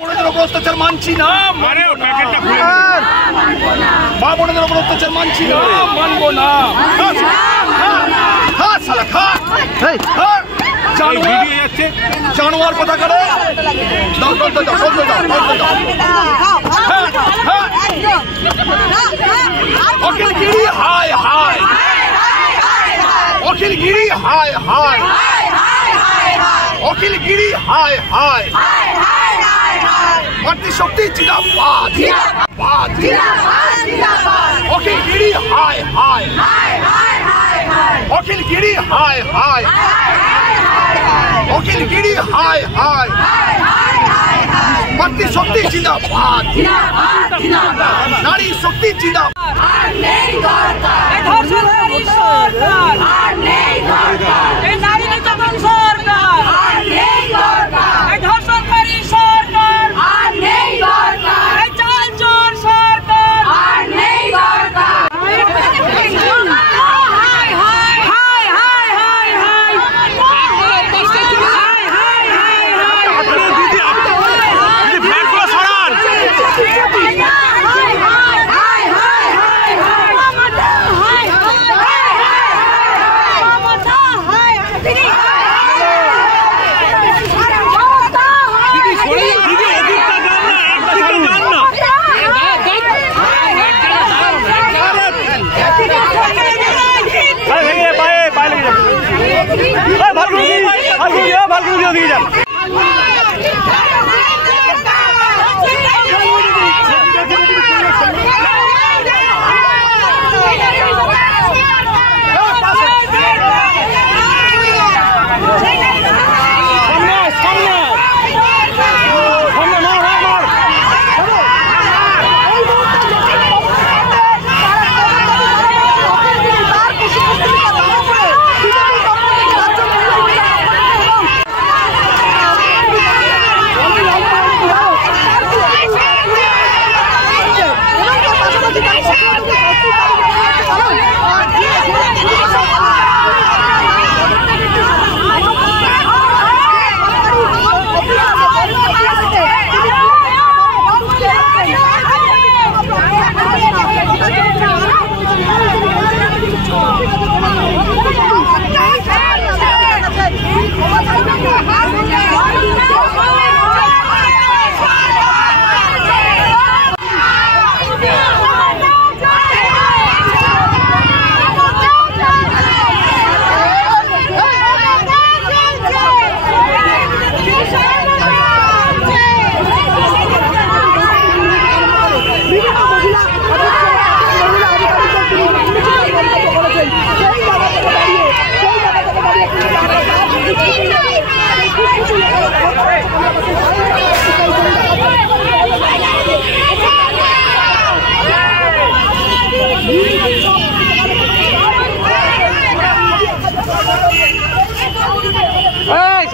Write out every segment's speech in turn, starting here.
বোনদের উপর অত্যাচার মানছি না, মা বোনদের উপর অত্যাচার মানছি না, মানবো না। জানোয়ার কথা করে অখিলগিরি হায় হায়, অখিলগিরি হায় হায়, অখিলগিরি হায় হায়, মাতৃশক্তি জিন্দাবাদ, অখিলগিরি হায় হায়, অখিলগিরি হায় হায়, অখিলগিরি হায় হায়, মাতৃশক্তি জিন্দাবাদ, নারী শক্তি জিন্দাবাদ।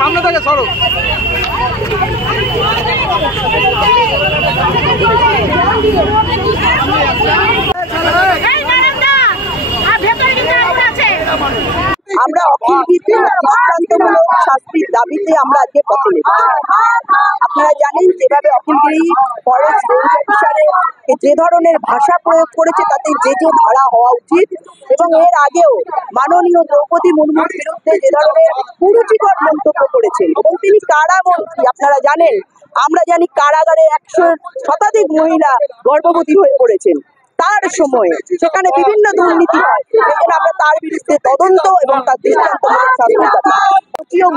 সামনে থেকে সরো। আমরা অখিলগিরির দৃষ্টান্তমূলক শাস্তির দাবিতে আমরা আজকে পথে নেমেছি। আপনারা জানেন যেভাবে অখিলগিরি ফরেস্ট রেঞ্জ অফিসারে যে ধরনের ভাষা প্রয়োগ করেছে তাতে যে ধারা হওয়া উচিত, এবং এর আগেও মাননীয় দ্রৌপদী মুর্মুর বিরুদ্ধে যে ধরনের কুরুচিকর মন্তব্য করেছেন, এবং তিনি কারামন্ত্রী। আপনারা জানেন, আমরা জানি কারাগারে 100 শতাধিক মহিলা গর্ভবতী হয়ে পড়েছেন তার সময়ে, সেখানে বিভিন্ন দুর্নীতি হয়। সেই জন্য আমরা তার বিরুদ্ধে তদন্ত এবং তার দৃষ্টান্তমূলক শাস্তি চাই।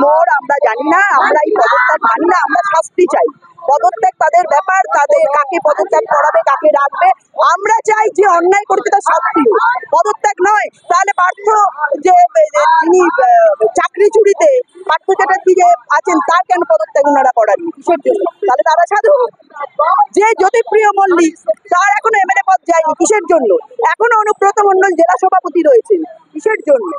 মোড় আমরা জানি না, আমরা এই পদত্যাগ মানি না, আমরা শাস্তি চাই। পদত্যাগ তাদের ব্যাপার, তাদের কাকে পদত্যাগ করাবে কাকে রাখবে। আমরা চাই যে অন্যায় করতে তার শাস্তি, পদত্যাগ নয়। তাহলে পার্থ যে যিনি চাকরি চুরিতে পার্থ চ্যাটার্জি যে আছেন তার কেন পদত্যাগ ওনারা করানি, কিসের জন্য? তাহলে তারা সাধু। যে জ্যোতিপ্রিয় মল্লিক তার এখনো এমএলএ পদ যায়নি, কিসের জন্য? এখনো অনুব্রত মন্ডল জেলা সভাপতি রয়েছেন, কিসের জন্য?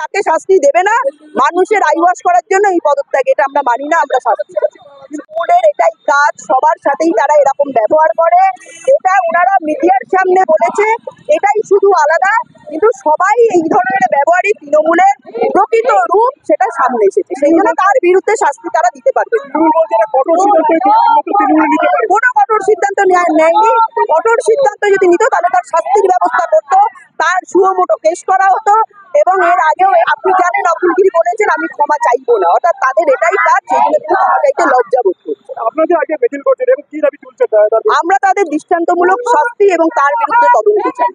তাকে শাস্তি দেবে না, মানুষের আইওয়াশ করার জন্য এই পদত্যাগ, এটা আমরা মানি না, আমরা শাস্তি চাই। বোর্ডের এটাই কাজ, সবার সাথেই তারা এরকম ব্যবহার করে। এটা ওনারা মিডিয়ার সামনে বলেছে, এটাই শুধু আলাদা। কিন্তু সবাই এই ধরনের ব্যবহারই তৃণমূলের প্রকৃত রূপ সেটা সামনে এসেছে, সেই জন্য তার বিরুদ্ধে শাস্তি তারা দিতে পারবে। কোনো কঠোর সিদ্ধান্ত নেয়নি। কঠোর সিদ্ধান্ত যদি নিত তাহলে তার শাস্তির ব্যবস্থা করতো, তার সুমোটো কেস করা হতো। এবং এর আগেও আপনি জানেন অখিলগিরি বলেছেন আমি ক্ষমা চাইবো না, অর্থাৎ তাদের এটাই কাজ, সেই জন্য কিন্তু ক্ষমা চাইতে লজ্জা বোধ করছে। আপনাদের আগে মিছিল করছেন এবং কি দাবি তুলছেন? আমরা তাদের দৃষ্টান্তমূলক শাস্তি এবং তার বিরুদ্ধে তদন্ত চাই।